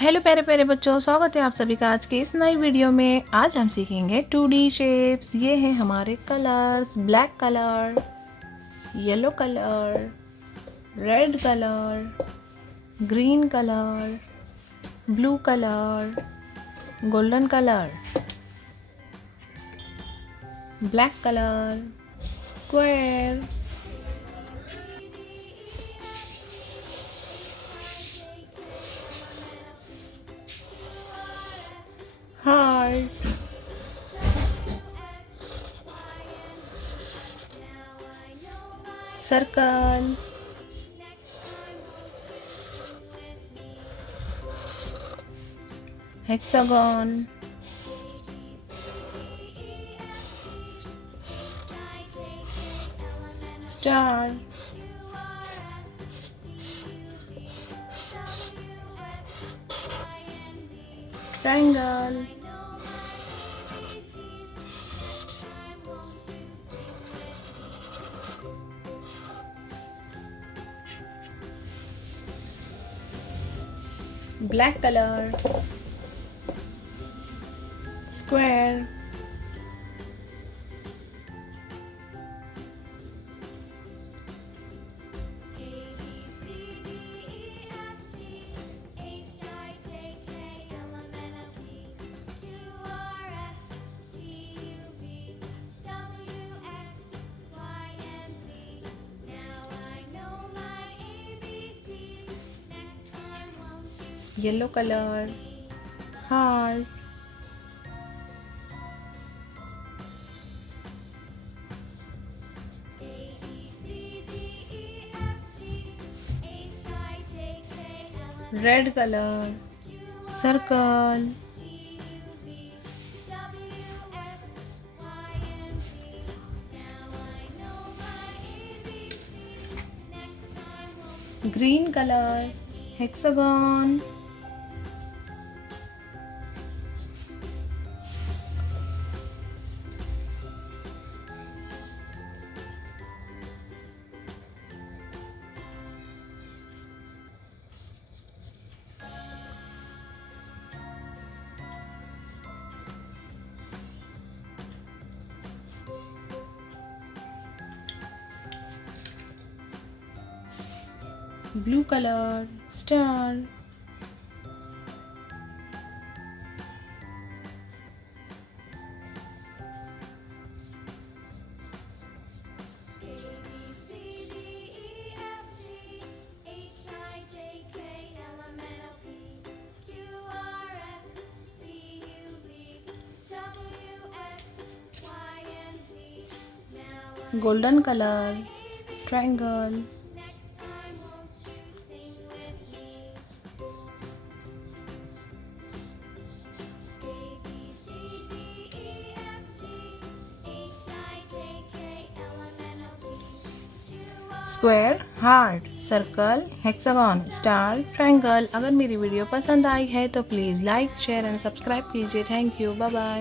Hello प्यारे प्यारे बच्चों, स्वागत है आप सभी का आज के इस नई वीडियो में। आज हम सीखेंगे 2D शेप्स। ये हैं हमारे colours, black colour, yellow colour, red colour, green colour, blue colour, golden colour, black colour, square, heart, circle, hexagon, star, triangle, black colour, square, yellow colour, heart, red colour, circle, green colour, hexagon, blue color, star, golden color, triangle, square, heart, circle, hexagon, star, triangle. अगर मेरी video पसंद आई है तो please like, share and subscribe कीजिए। Thank you, bye bye.